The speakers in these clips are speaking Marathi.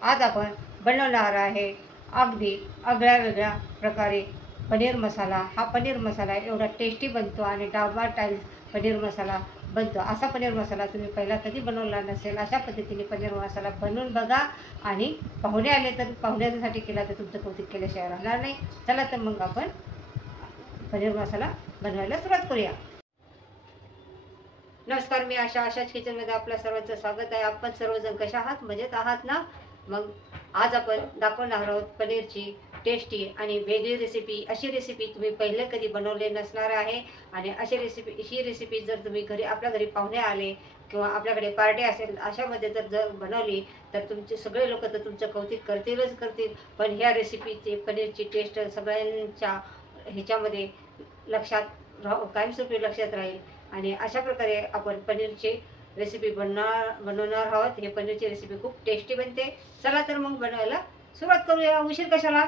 आज आपण बनवणार आहे अगदी आगळ्या वेगळ्या प्रकारे पनीर मसाला। हा पनीर मसाला एवढा टेस्टी बनतो आणि डाबा टाइल्स पनीर मसाला बनतो। असा पनीर मसाला तुम्ही पहिला कधी बनवला नसेल। अशा पद्धतीने पनीर मसाला बनवून बघा आणि पाहुणे आले तर पाहुण्यासाठी केला तर तुमचं कौतुक केल्याशिवाय राहणार नाही। चला तर मग आपण पनीर मसाला बनवायला सुरुवात करूया। नमस्कार, मी आशाच किचनमध्ये आपल्या सर्वांचं स्वागत आहे। आपण सर्वजण कशा आहात? मजेत आहात ना? मग आज आपण दाखवणार आहोत पनीरची टेस्टी आणि वेगळी रेसिपी। अशी रेसिपी तुम्ही पहिले कधी बनवले नसणार आहे आणि ही रेसिपी जर तुम्ही आपल्या घरी पाहुणे आले किंवा आपल्याकडे पार्टी असेल अशामध्ये जर बनवली तर तुमचे सगळे लोक तर तुमचं कौतुक करतील। पण ह्या रेसिपीची पनीरची टेस्ट सगळ्यांच्या ह्याच्यामध्ये कायमस्वरूपी लक्षात राहील। आणि अशा प्रकारे आपण पनीरची रेसिपी बनवणार आहोत। हे पनीरची रेसिपी खूप टेस्टी बनते। चला तर मग बनवायला सुरुवात करूया, उशीर कशाला।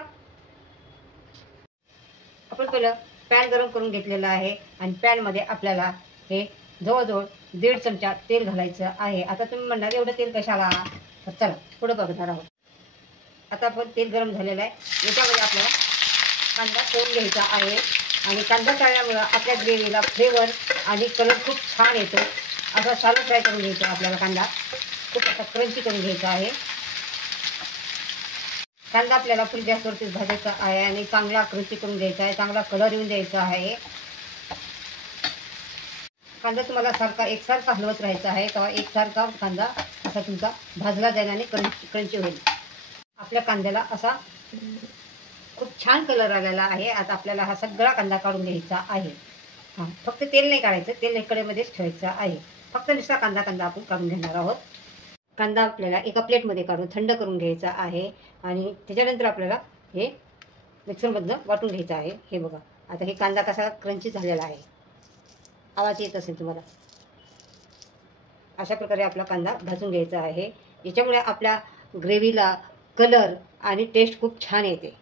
आपण पहिलं पॅन गरम करून घेतलेला आहे आणि पॅनमध्ये आपल्याला हे जवळजवळ 1.5 चमचा तेल घालायचं आहे। आता तुम्ही म्हणणार एवढं तेल कशाला? तर चला पुढे बघणार आहोत। आता आपण तेल गरम झालेलं आहे, याच्यामध्ये आपल्याला कांदा तळून घ्यायचा आहे आणि कांदा तळल्यामुळं आपल्या ग्रेव्हीला फ्लेवर आणि कलर खूप छान येतो। असा शालो फ्राय करून घ्यायचा आपल्याला, कांदा खूप असा क्रंची करून घ्यायचा आहे। कांदा आपल्याला फुल गॅसवरतीच भाजायचा आहे आणि चांगला क्रंची करून घ्यायचा आहे, चांगला कलर येऊन द्यायचा आहे। कांदा तुम्हाला एकसारखा हलवत राहायचा आहे, तेव्हा एकसारखा कांदा असा तुमचा भाजला जाईल आणि क्रंची होईल। आपल्या कांद्याला असा खूप छान कलर आलेला आहे। आता आपल्याला हा सगळा कांदा काढून घ्यायचा आहे। फक्त तेल नाही काढायचं, तेल कढईमध्येच ठेवायचं आहे। फक्त नुसता कांदा आपण काढून घेणार आहोत। कांदा आपल्याला एका प्लेटमध्ये काढून थंड करून घ्यायचा आहे आणि त्याच्यानंतर आपल्याला हे मिक्सरमधनं वाटून घ्यायचं आहे। हे बघा, आता हे कांदा कसा क्रंची झालेला आहे, आवाज येत असेल तुम्हाला। अशा प्रकारे आपला कांदा भाजून घ्यायचा आहे। याच्यामुळे आपल्या ग्रेव्हीला कलर आणि टेस्ट खूप छान येते।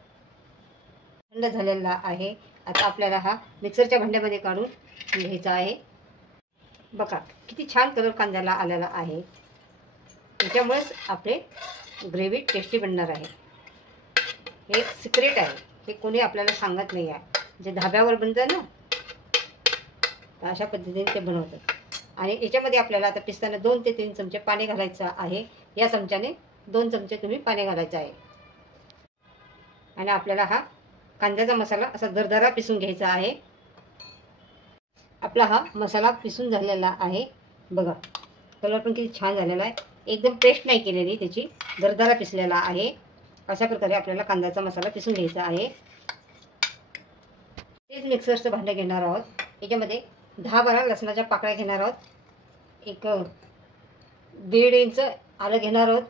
थंड झालेला आहे। आता आपल्याला हा मिक्सरच्या भांड्यामध्ये काढून घ्यायचा आहे। बघा किती छान कलर कांद्याला आलेला आहे। त्याच्यामुळेच आपले ग्रेव्ही टेस्टी बनणार आहे। हे एक सिक्रेट आहे, हे कोणी आपल्याला सांगत नाही आहे। जे धाब्यावर बनतं ना, अशा पद्धतीने ते बनवतात। आणि याच्यामध्ये आपल्याला आता पिसताना 2 ते 3 चमचे पाणी घालायचं आहे। या चमच्याने 2 चमचे तुम्ही पाणी घालायचं आहे आणि आपल्याला हा कांद्याचा मसाला असा दरदरा पिसून घ्यायचा आहे। आपला हा मसाला पिसून झालेला आहे। बघा कलर पण किती छान झालेला आहे, एकदम पेस्ट नाही केलेली त्याची, दरदरा पिसलेला आहे। अशा प्रकारे आपल्याला कांद्याचा मसाला पिसून घ्यायचा आहे। तेच मिक्सरचं भांडं घेणार आहोत। याच्यामध्ये 10-12 लसणाच्या पाकळ्या घेणार आहोत। एक 1.5 इंच आलं घेणार आहोत,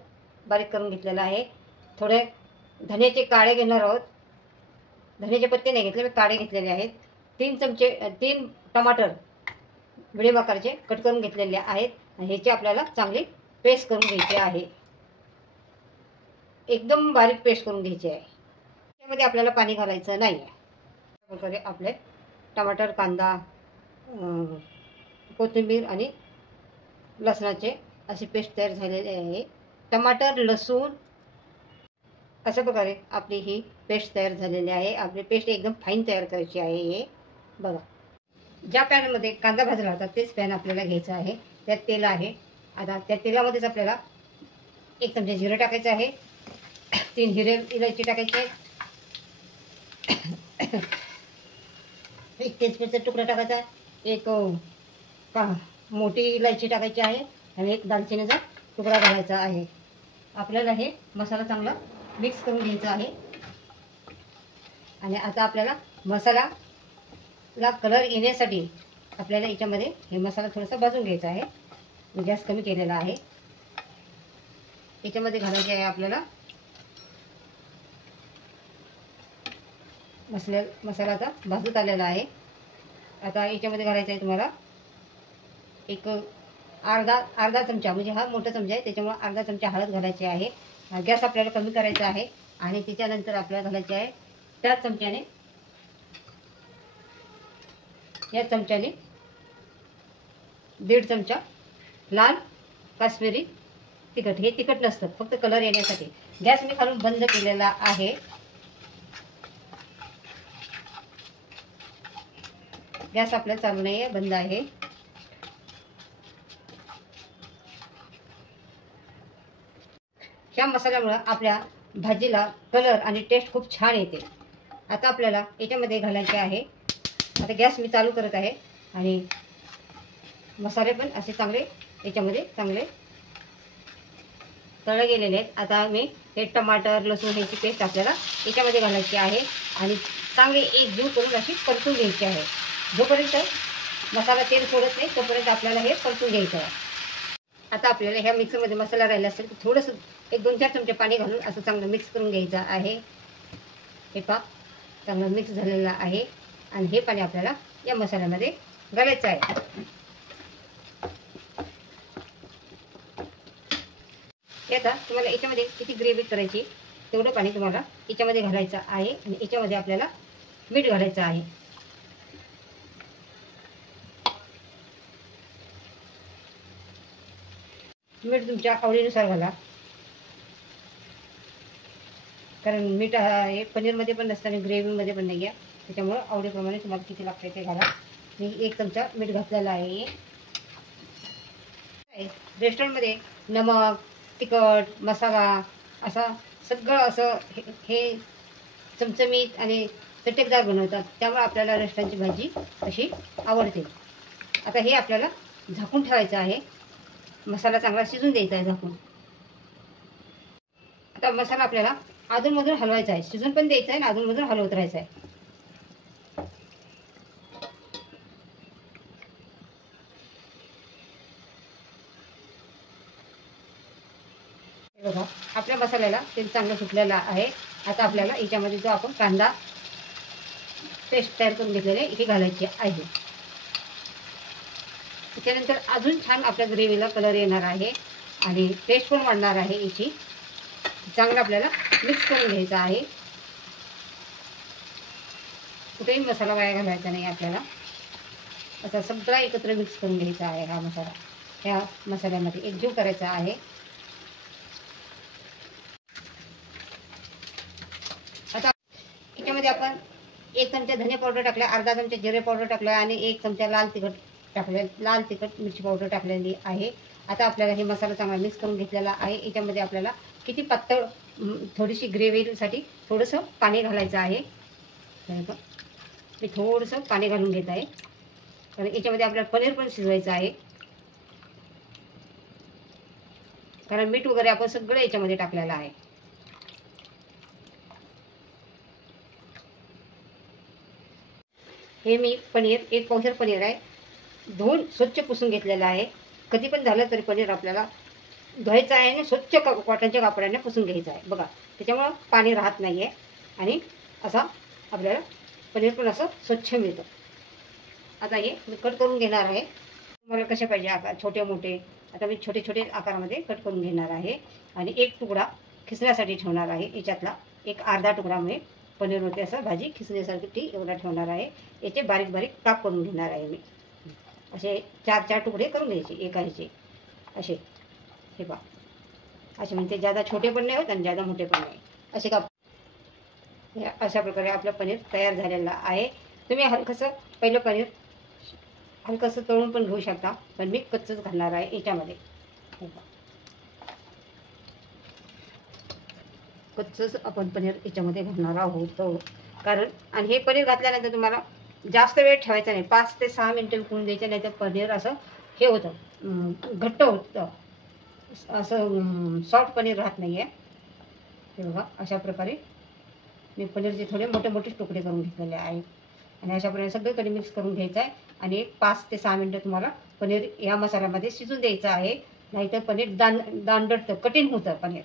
बारीक करून घेतलेलं आहे। थोडे धन्याचे काळे घेणार आहोत, धन्याचे पत्ते नाही घेतले, मी काळे घेतलेले आहेत। 3 टमाटर मिडियम आकाराचे कट करून घेतलेले आहेत आणि ह्याची आपल्याला चांगली पेस्ट करून घ्यायची आहे। एकदम बारीक पेस्ट करून घ्यायची आहे। त्यामध्ये आपल्याला पाणी घालायचं नाही आहे। अशा प्रकारे आपले टमाटर, कांदा, कोथिंबीर आणि लसणाचे अशी पेस्ट तयार झालेली आहे। टमाटर, लसूण, अशा प्रकारे आपली ही पेस्ट तयार झालेली आहे। आपली पेस्ट एकदम फाईन तयार करायची आहे। हे बघा, ज्या पॅनमध्ये कांदा भाजला होता तेच पॅन आपल्याला घ्यायचं आहे। त्यात तेल आहे। आता त्या तेलामध्येच आपल्याला 1 चमचा जिरं टाकायचं आहे, 3 हिरवे इलायची टाकायची आहे, 1 तेजपत्ता तुकडा टाकायचा, 1 मोठी इलायची टाकायची आहे आणि 1 दालचिनीचा तुकडा घालायचा आहे। आपल्याला हे मसाला चांगला मिक्स करून घ्यायचा आहे। आणि आता आपल्याला मसाल्याला कलर येण्यासाठी आपल्याला याच्यामध्ये हे मसाला थोडासा भाजून घ्यायचा आहे। गॅस कमी केलेला आहे। याच्यामध्ये घालायचे आहे आपल्याला मसाला आता भाजत आलेला आहे। आता याच्यामध्ये घालायचं आहे तुम्हाला एक अर्धा चमचा, म्हणजे हा मोठा चमचा आहे त्याच्यामुळे अर्धा चमचा हळद घालायची आहे। गॅस आपल्याला कमी करायचा आहे आणि त्याच्यानंतर आपल्याला घालायचे आहे त्याच चमच्याने, या चमच्याने 1.5 चमचा लाल काश्मीरी तिखट। हे तिखट नसतं, फक्त कलर येण्यासाठी। गॅस मी खालून बंद केलेला आहे. गॅस आपला चालू नाही आहे, बंद आहे. ह्या मसाल्यामुळं आपल्या भाजीला कलर आणि टेस्ट खूप छान येते. आता आपल्याला याच्यामध्ये घालायचे आहे. आता गॅस मी चालू करत आहे आणि मसाले पण असे चांगले याच्यामध्ये चांगले तळले गेलेले आहेत. आता मी हे टमाटर लसूण ह्याची पेस्ट आपल्याला याच्यामध्ये घालायची आहे आणि चांगले एकजीव करून अशी परतून घ्यायची आहे. जोपर्यंत मसाला तेल सोडत नाही तोपर्यंत आपल्याला हे परतून घ्यायचं आहे. आता आपल्याला ह्या मिक्सरमध्ये मसाला राहिला असेल तर थोडंसं 1-2-4 चमचे पाणी घालून असं चांगलं मिक्स करून घ्यायचं आहे. हे पहा चांगलं मिक्स झालेलं आहे आणि हे पाणी आपल्याला या मसाल्यामध्ये घालायचं आहे. आता तुम्हाला याच्यामध्ये किती ग्रेव्ही करायची तेवढं पाणी तुम्हाला याच्यामध्ये घालायचं आहे आणि याच्यामध्ये आपल्याला मीठ घालायचं आहे. मीठ तुमच्या आवडीनुसार घाला, कारण मीठ हे पनीरमध्ये पण नसतं आणि ग्रेव्हीमध्ये पण नाही आहे. त्याच्यामुळं आवडीप्रमाणे तुम्हाला किती लागते ते घाला. मी 1 चमचा मीठ घातलेला आहे. रेस्टॉरंटमध्ये नमक, तिखट, मसाला असा सगळं असं हे चमचमीत आणि चटकदार बनवतात. त्यामुळे आपल्याला रेस्टॉरंटची भाजी अशी आवडते. आता हे आपल्याला झाकून ठेवायचं आहे. मसाला चांगला शिजून द्यायचा आहे झाकून. आता मसाला आपल्याला अधूनमधून हलवायचा आहे. शिजून पण द्यायचा आहे आणि अधूनमधून हलवत राहायचं आहे. बघा आपल्या मसाल्याला तेल चांगलं सुटलेलं आहे. आता आपल्याला याच्यामध्ये जो आपण कांदा पेस्ट तयार करून घेतलेले हे घालायचे आहे. त्याच्यानंतर अजून छान आपल्या ग्रेव्हीला कलर येणार आहे आणि टेस्ट पण वाढणार आहे याची. चांगलं आपल्याला मिक्स करून घ्यायचं आहे. कुठेही मसाला वाया घालायचा नाही आपल्याला. असा सगळा एकत्र मिक्स करून घ्यायचा आहे. हा मसाला ह्या मसाल्यामध्ये एकजीव करायचा आहे. आता याच्यामध्ये आपण 1 चमचा धने पावडर टाकला, अर्धा चमचा जिरे पावडर टाकला आणि 1 चमचा लाल तिखट मिरची पावडर टाकलेली आहे. आता आपल्याला हे मसाला चांगला मिक्स करून घेतलेला आहे. याच्यामध्ये आपल्याला किती पातळ थोडीशी ग्रेव्हीसाठी थोडंसं पाणी घालायचं आहे. मी थोडंसं पाणी घालून घेत आहे, कारण याच्यामध्ये आपल्याला पनीर पण शिजवायचं आहे. कारण मीठ वगैरे आपण सगळं याच्यामध्ये टाकलेलं आहे. हे मी पनीर 1 पावशेर पनीर आहे, धुवून स्वच्छ पुसून घेतलेलं आहे. कधी पण झालं तरी पनीर आपल्याला धुवायचं आहे आणि स्वच्छ कॉटनच्या कापडाने पुसून घ्यायचं आहे. बघा त्याच्यामुळं पाणी राहत नाही आहे आणि असा आपल्याला पनीर पण असं स्वच्छ मिळतं. आता हे मी कट करून घेणार आहे. तुम्हाला कसे पाहिजे आकार, छोटे मोठे. आता मी छोटे छोटे आकारामध्ये कट करून घेणार आहे आणि 1 तुकडा खिसण्यासाठी ठेवणार आहे. याच्यातला एक अर्धा तुकडा मी पनीरवरती असं भाजी खिसण्यासाठी एवढा ठेवणार आहे. याचे बारीक बारीक काप करून घेणार आहे मी. असे 4-4 तुकडे करून घ्यायचे एका ह्याचे असे. हे पहा असे, म्हणजे जादा छोटे पण नाही होत आणि जादा मोठे पण नाही असे काप. अशा प्रकारे आपलं पनीर तयार झालेलं आहे. तुम्ही हलकंसं पहिलं पनीर हलकंसं तळून पण घेऊ शकता, पण मी कच्चंच घालणार आहे याच्यामध्ये. कच्चंच आपण पनीर याच्यामध्ये घालणार आहोत. कारण आणि हे पनीर घातल्यानंतर तुम्हाला जास्त वेळ ठेवायचा नाही. 5 ते 6 मिनटं उकळून द्यायचं, नाही तर पनीर असं हे होतं, घट्ट होतं, असं सॉफ्ट पनीर राहत नाही आहे. हे बघा अशा प्रकारे मी पनीरचे थोडे मोठे मोठे तुकडे करून घेतलेले आहेत आणि अशा प्रकारे सगळीकडे मिक्स करून घ्यायचं आहे आणि 5 ते 6 मिनटं तुम्हाला पनीर या मसाल्यामध्ये शिजून द्यायचं आहे. नाहीतर पनीर दांडटतं, कठीण होतं पनीर.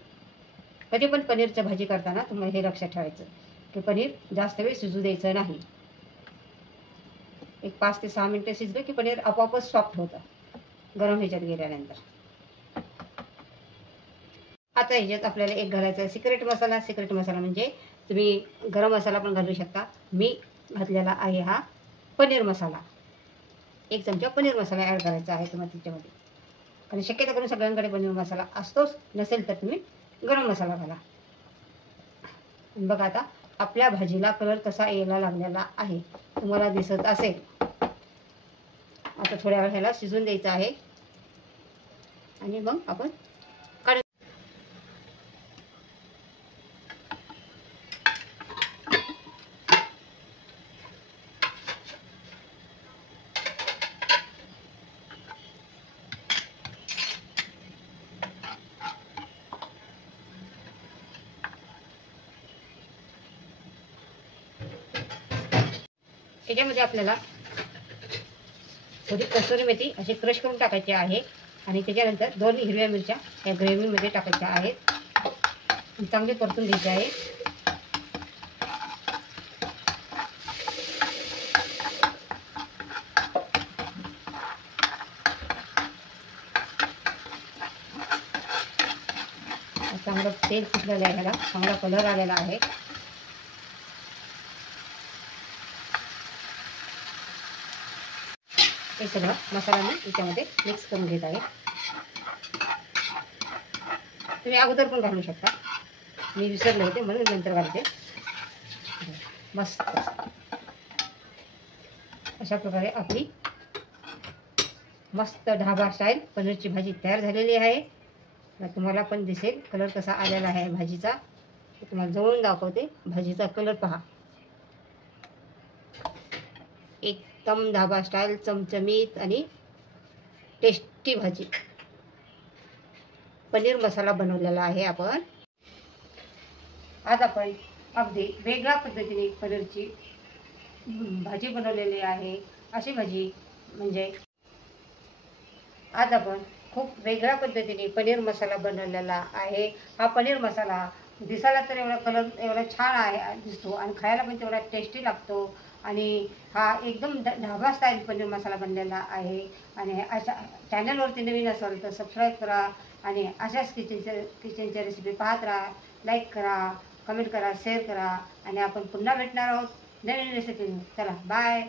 कधी पण पनीरची भाजी करताना तुम्हाला हे लक्षात ठेवायचं की पनीर जास्त वेळ शिजू द्यायचं नाही. एक 5 ते 6 मिनटं शिजलं की पनीर आपोआपच सॉफ्ट होतं गरम ह्याच्यात गेल्यानंतर. आता ह्याच्यात आपल्याला एक घालायचा आहे सिक्रेट मसाला. सिक्रेट मसाला म्हणजे तुम्ही गरम मसाला पण घालू शकता. मी घातलेला आहे हा पनीर मसाला. 1 चमचा पनीर मसाला ॲड करायचा आहे तुम्हाला त्याच्यामध्ये. कारण शक्यता करून सगळ्यांकडे पनीर मसाला असतोच, नसेल तर तुम्ही गरम मसाला घाला. बघा आता आपल्या भाजीला कलर कसा यायला लागलेला आहे, तुम्हाला दिसत असेल. आता थोड्या वेळ ह्याला शिजून द्यायचं आहे आणि मग आपण काढू. याच्यामध्ये आपल्याला थोडी कसुरी मेथी अशी क्रश करून टाकायची आहे आणि त्याच्यानंतर 2 हिरव्या मिरच्या या ग्रेव्हीमध्ये टाकायच्या आहेत. चांगली परतून घ्यायची आहे. चांगलं तेल सुटलेलं आहे, ह्याला चांगला कलर आलेला आहे. हे सगळं मसाला मी याच्यामध्ये मिक्स करून घेत आहे. तुम्ही अगोदर पण घालू शकता, मी विसरले होते म्हणून नंतर घालते. मस्त अशा प्रकारे आपली मस्त ढाबा स्टाईल पनीरची भाजी तयार झालेली आहे. तुम्हाला पण दिसेल कलर कसा आलेला आहे भाजीचा. तुम्हाला जवळून दाखवते. भाजीचा कलर पहा, एकदम ढाबा स्टाईल चमचमीत आणि टेस्टी भाजी. पनीर मसाला बनवलेला आहे आपण. आज आपण अगदी वेगळ्या पद्धतीने पनीरची भाजी बनवलेली आहे. अशी भाजी म्हणजे आज आपण खूप वेगळ्या पद्धतीने पनीर मसाला बनवलेला आहे. हा पनीर मसाला दिसायला तर एवढा छान आहे दिसतो आणि खायला पण तेवढा टेस्टी लागतो. आणि हा एकदम ढाबा स्टाईल पनीर मसाला बनलेला आहे. आणि अशा चॅनलवरती नवीन असाल तर सबस्क्राईब करा आणि अशाच किचनच्या रेसिपी पाहत राहा. लाईक करा, कमेंट करा, शेअर करा आणि आपण पुन्हा भेटणार आहोत नवीन रेसिपी. चला बाय.